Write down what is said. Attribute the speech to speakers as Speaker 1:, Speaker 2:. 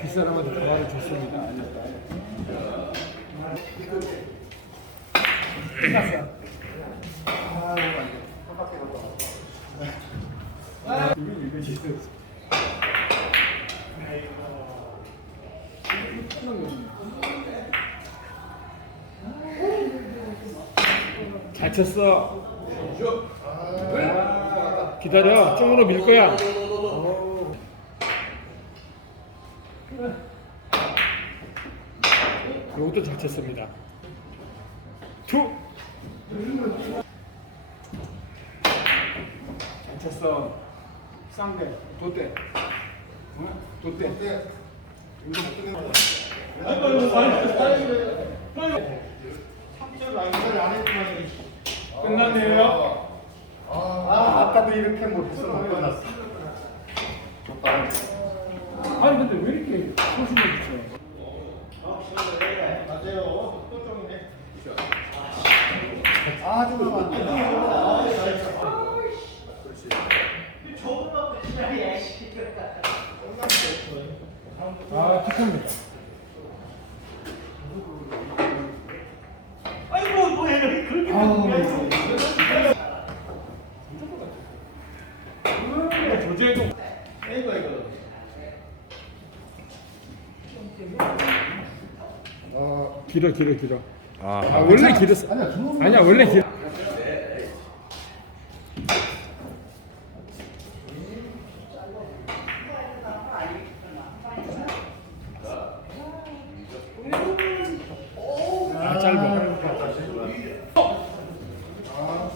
Speaker 1: 빗사람한테 대화를 줬습니다. 끝났어. 이건 이거 진짜. 잘 쳤어. 기다려. 쪽으로 밀 거야. 이것도 잘 쳤습니다. 쳤어. 쌍대, 도대. 어? 도대. 끝났네요.
Speaker 2: 아, 아까도 이렇게 못해서 못 끝났어.
Speaker 1: 아니 근데 왜 이렇게
Speaker 2: 아주 많네.
Speaker 1: 아 축하합니다.
Speaker 3: 아이고 뭐야 그렇게
Speaker 1: 조제도
Speaker 3: 아이고 아이고
Speaker 2: 어,
Speaker 1: 길어 길어 길어.
Speaker 4: 아,
Speaker 1: 아 원래 길었어.
Speaker 2: 아니야,
Speaker 1: 아니야 원래 길.